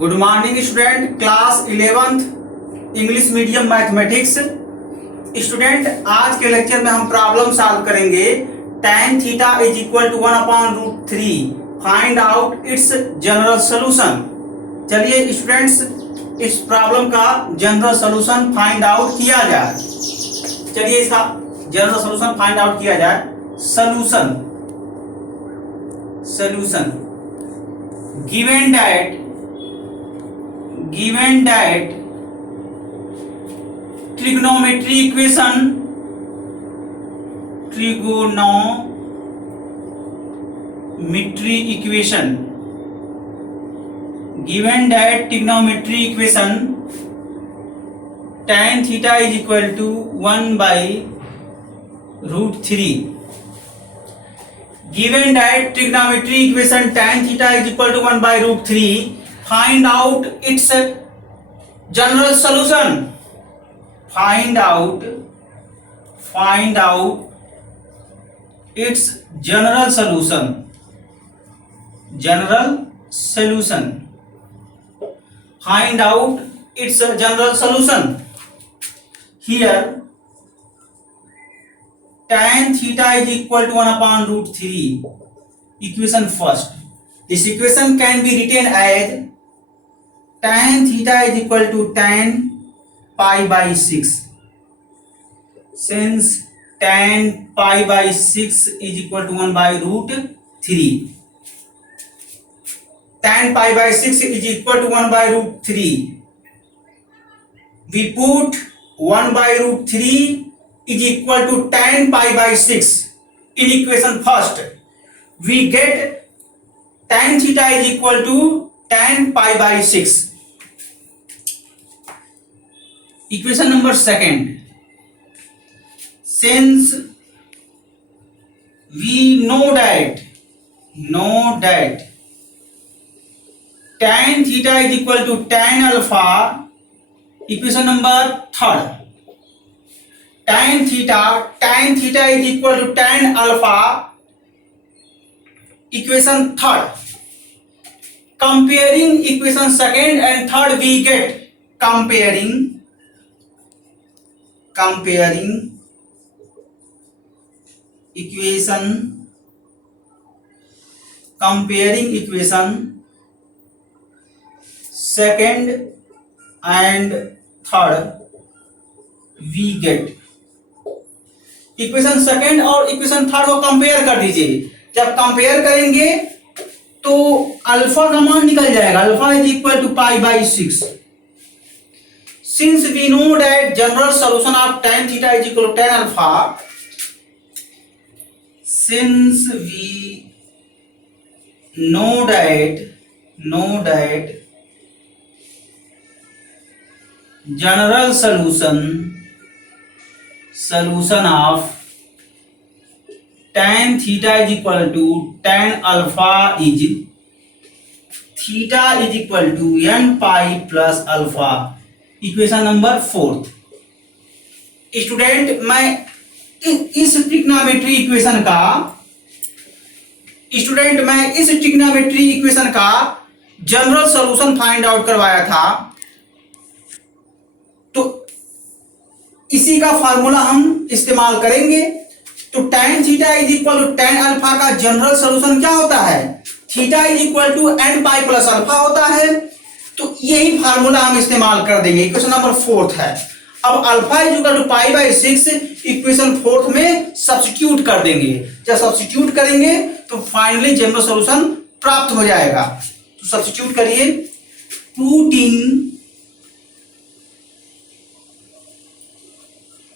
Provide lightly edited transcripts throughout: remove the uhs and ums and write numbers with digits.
Good morning student, class 11th English medium mathematics. Student, आज के lecture में हम प्रॉब्लम सॉल्व करेंगे। tan theta is equal to 1/√3, find out its general solution. चलिए students, इस problem का जनरल सोल्यूशन फाइंड आउट किया जाए। चलिए इसका जनरल सोल्यूशन फाइंड आउट किया जाए। Solution given that trigonometry equation given that trigonometry equation tan theta is equal to 1/√3, given that trigonometry equation tan theta is equal to 1/√3, find out its general solution. Find out its general solution. Find out its general solution. Here tan theta is equal to 1/√3. Equation first. This equation can be written as tan theta is equal to tan pi/6. Since tan pi/6 is equal to 1/√3, tan pi/6 is equal to 1/√3. We put 1/√3 is equal to tan pi/6 in equation first. We get tan theta is equal to tan pi/6. Equation number second. Since we know that tan theta is equal to tan alpha, equation number third. Tan theta is equal to tan alpha, equation third. Comparing equation second and third, we get comparing equation second and third, we get equation second और equation third को compare कर दीजिए। जब compare करेंगे तो alpha का मान निकल जाएगा। Alpha is equal to pi/6. Since we know that general solution of tan theta is equal to tan alpha, since we know that general solution of tan theta is equal to tan alpha is theta is equal to n pi plus alpha. Equation number fourth. Student, मैं इस trigonometry equation का general solution find out करवाया था। तो इसी का formula हम इस्तेमाल करेंगे। तो tan theta is equal to tan alpha का जनरल सॉल्यूशन क्या होता है? Theta is equal to n pi plus alpha होता है। तो यही फार्मूला हम इस्तेमाल कर देंगे। इक्वेशन नंबर फोर्थ है। अब alpha is equal to pi/6 equation fourth में सब्स्टिट्यूट कर देंगे। जब सब्स्टिट्यूट करेंगे तो फाइनली जनरल सॉल्यूशन प्राप्त हो जाएगा। तो सब्स्टिट्यूट करिए।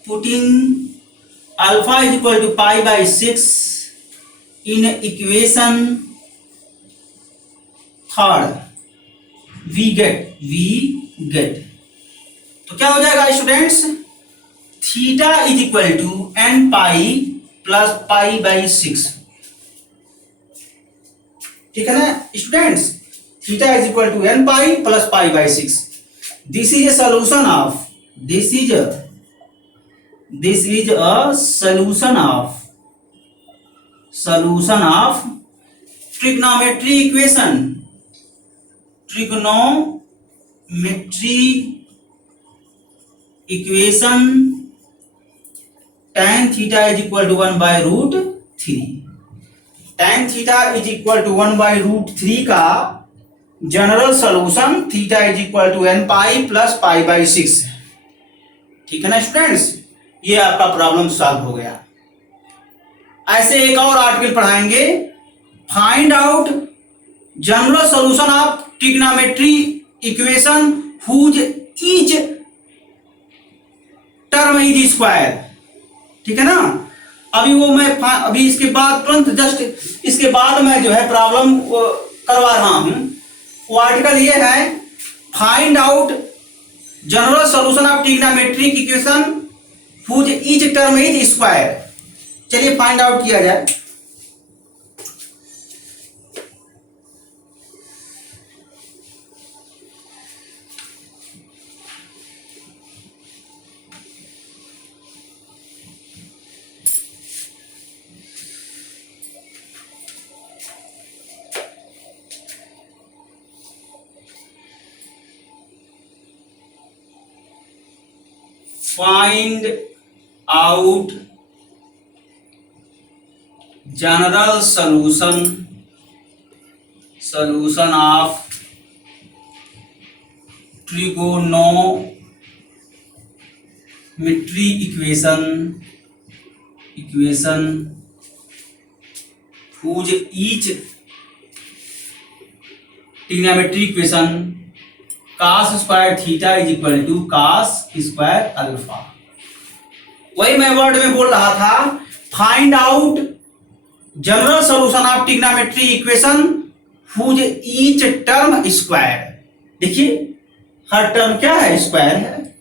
Putting alpha is equal to pi/6 in equation third, we get तो क्या हो जाएगा students? Theta is equal to n pi plus pi/6। ठीक है ना students? Theta is equal to n pi plus pi/6। This is a solution of trigonometry trigonometry equation tan theta is equal to 1/√3। tan theta is equal to 1/√3 का general solution theta is equal to n pi plus पाई/6। ठीक है ना students, ये आपका problem solve हो गया। ऐसे एक और आर्टिकल पढ़ाएंगे, find out general solution of trigonometry equation whose each term is square. ठीक है ना, अभी वो मैं अभी इसके बाद तुरंत जस्ट इसके बाद मैं जो है प्रॉब्लम करवा रहा हूं। वो आर्टिकल ये है, find out general solution of trigonometric equation whose each term is square. चलिए फाइंड आउट किया जाए। Find out general solution of trigonometry equation whose each trigonometry equation cos square theta is equal to cos square alpha. वही मैं word में बोल रहा था, find out general solution of trigonometry equation whose each term square. देखिए हर term क्या है, स्क्वायर है।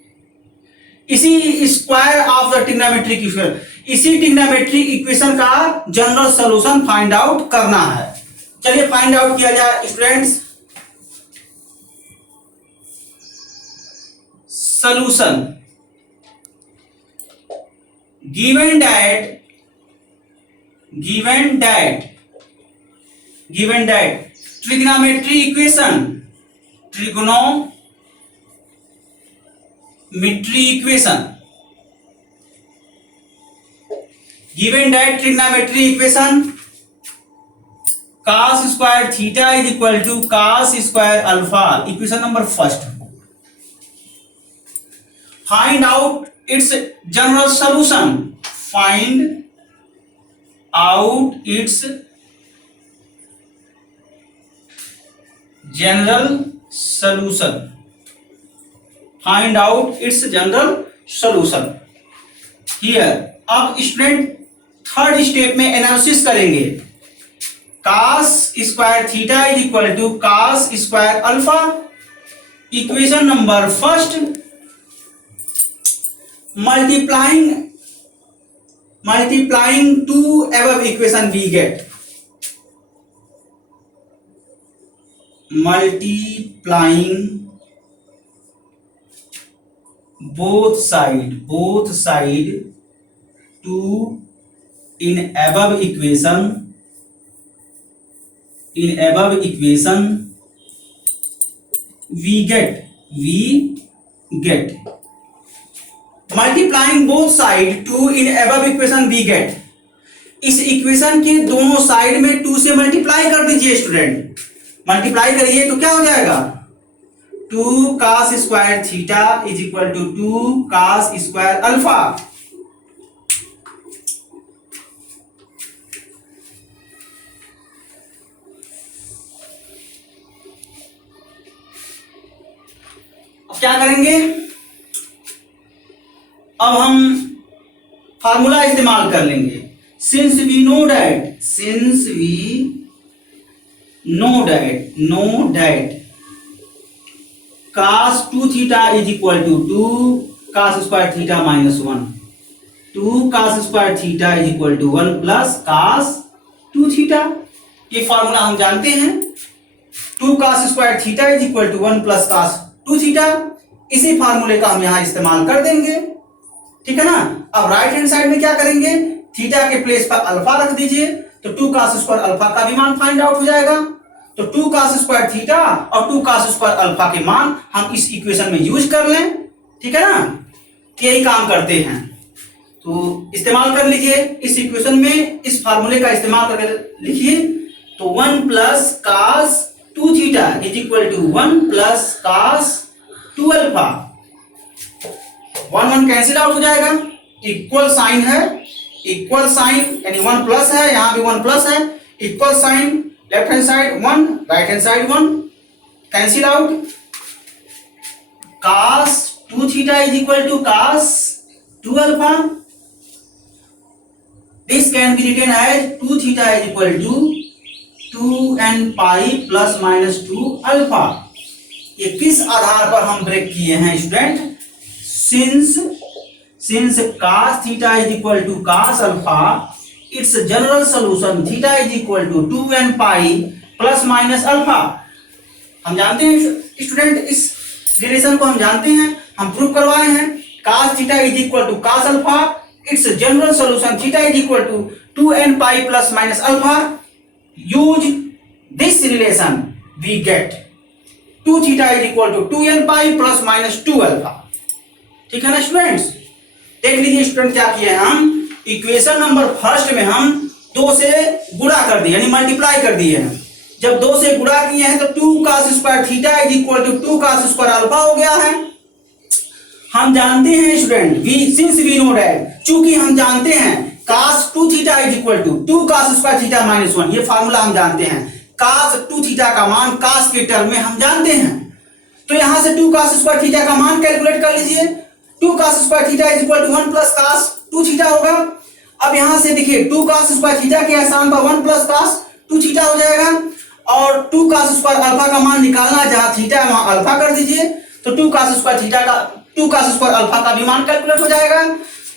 इसी square of the trigonometric equation, इसी ट्रिग्नोमेट्रिक इक्वेशन का जनरल सोल्यूशन फाइंड आउट करना है। चलिए फाइंड आउट किया जाए students. solution given that trigonometry equation given that trigonometry equation cos square theta is equal to cos square alpha, equation number first। Find out its general solution। Find out its general solution। Find out its general solution। Here अब student third step में analysis करेंगे। cos square theta is equal to cos square alpha, equation number first. multiplying two above equation we get multiplying both side to in above equation we get multiplying both side two in above equation we get. इस इक्वेशन के दोनों side में 2 से multiply कर दीजिए student. Multiply करिए तो क्या हो जाएगा, 2 cos square theta is equal to 2 cos square alpha. अब क्या करेंगे, अब हम फार्मूला इस्तेमाल कर लेंगे। Since we know that cos 2 theta is equal to 2 cos square theta minus 1, 2 cos square theta is equal to 1 plus cos 2 theta. ये formula हम जानते हैं, 2 cos square theta is equal to 1 plus cos 2 theta. इसी फार्मूले का हम यहां इस्तेमाल कर देंगे। ठीक है ना। अब राइट हैंड साइड में क्या करेंगे, थीटा के प्लेस पर अल्फा रख दीजिए, तो 2 cos स्क्वायर अल्फा का भी मान फाइंड आउट हो जाएगा। तो 2 cos स्क्वायर थीटा और 2 cos स्क्वायर अल्फा के मान हम इस इक्वेशन में यूज कर लें, ठीक है ना। तो यही काम करते हैं, तो इस्तेमाल कर लीजिए इस इक्वेशन में, इस फार्मूले का इस्तेमाल करके लिखिए। तो 1 plus cos 2 theta is equal to 1 plus cos 2 alpha. 1 1 cancel out हो जाएगा, इक्वल साइन है, इक्वल साइन यानी 1 प्लस है, यहां भी 1 प्लस है, equal sign, left hand side 1, right hand side 1, cancel out. cos 2 theta is equal to cos 2 alpha. This can be written as 2 theta is equal to 2n pi plus minus 2 alpha. ये किस आधार पर हम break किए हैं student? Since cos theta is equal to cos alpha, its general solution theta is equal to 2n pi plus minus alpha. हम जानते हैं स्टूडेंट, इस रिलेशन को हम जानते हैं, हम प्रूव करवाए हैं। cos theta is equal to cos alpha, its general solution theta is equal to 2n pi plus minus alpha. Use this relation we get 2 theta is equal to 2n pi plus minus 2 alpha, ठीक है ना students. देख लीजिए student क्या किए हम, equation number first में हम 2 से गुणा कर दिए यानी मल्टीप्लाई कर दिए हैं। जब 2 से गुणा किए हैं तो 2 cos square theta is equal to 2 cos square alpha हो गया है। हम जानते हैं student, since we know that, चूंकि हम जानते हैं cos 2 theta is equal to 2 cos square theta minus 1, ये फार्मूला हम जानते हैं। cos 2 थीटा का मान cos के टर्म में हम जानते हैं, तो यहां से 2 cos स्क्वायर थीटा का मान कैलकुलेट कर लीजिए। 2 cos square theta is equal to 1 plus cos 2 theta होगा। अब यहां से देखिए 2 cos स्क्वायर थीटा के स्थान पर 1 प्लस cos 2 थीटा हो जाएगा, और 2 cos स्क्वायर अल्फा का मान निकालना, जहां थीटा है वहां अल्फा कर दीजिए, तो 2 cos स्क्वायर थीटा का 2 cos स्क्वायर अल्फा का भी मान कैलकुलेट हो जाएगा।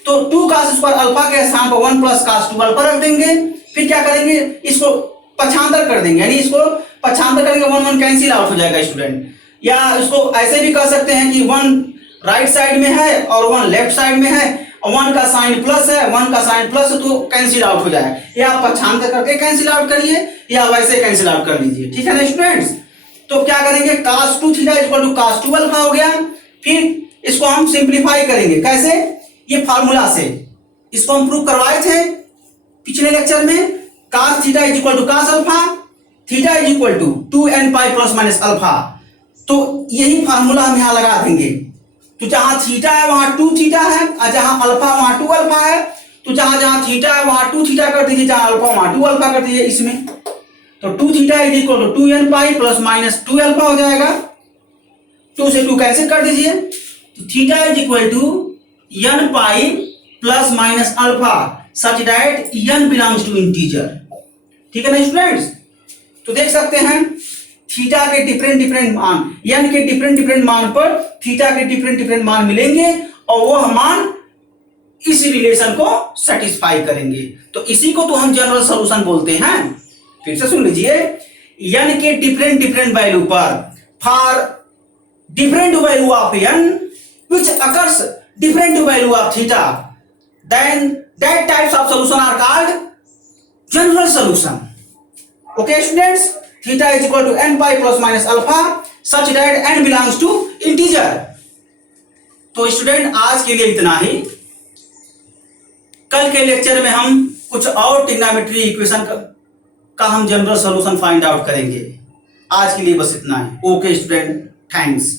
तो 2 cos स्क्वायर अल्फा के स्थान पर 1 प्लस cos 2 अल्फा रख देंगे, फिर क्या करेंगे, इसको पक्षांतर कर देंगे, यानी इसको पक्षांतर करेंगे, 1 1 कैंसिल आउट हो जाएगा स्टूडेंट। या इसको ऐसे भी कर सकते हैं कि 1 राइट साइड में है और 1 लेफ्ट साइड में है, और 1 का साइन प्लस है, 1 का साइन प्लस है, तो कैंसिल आउट हो जाएगा। या आप पक्षांतर करके कैंसिल आउट करिए या वैसे कैंसिल आउट कर लीजिए, ठीक है ना स्टूडेंट्स। तो क्या करेंगे, cos 2 theta equal to cos 2 alpha हो गया। फिर इसको हम सिंप्लीफाई करेंगे, कैसे, ये फार्मूला से, इसको हम प्रूव करवाए थे पिछले लेक्चर में। cos theta is equal to cos alpha, theta is equal to 2n pi plus minus alpha. तो यही फार्मूला हम यहां लगा देंगे। तो जहां थीटा है वहां 2 थीटा है, और जहां अल्फा वहां 2 अल्फा है, तो जहां जहां थीटा है वहां 2 थीटा कर दीजिए, जहां अल्फा वहां 2 अल्फा कर दीजिए इसमें। तो 2 theta is equal to 2n pi plus minus 2 alpha हो जाएगा। 2 से 2 कैंसिल कर दीजिए, तो theta is equal to n pi plus minus alpha such that n belongs to integer, ठीक है ना स्टूडेंट्स। तो देख सकते हैं थीटा के डिफरेंट मान, n के डिफरेंट मान पर थीटा के डिफरेंट मान मिलेंगे, और वह मान इस रिलेशन को सेटिस्फाई करेंगे। तो इसी को तो हम जनरल सॉल्यूशन बोलते हैं। फिर से सुन लीजिए, n के डिफरेंट वैल्यू पर, for different value of n which occurs different value of theta, then that types of solution are called general solution. Okay students, theta is equal to n pi plus minus alpha such that n belongs to integer. तो student आज के लिए इतना ही। कल के lecture में हम कुछ और ट्रिग्नोमेट्री इक्वेशन का हम जनरल सॉल्यूशन फाइंड आउट करेंगे। आज के लिए बस इतना ही। Okay student, thanks.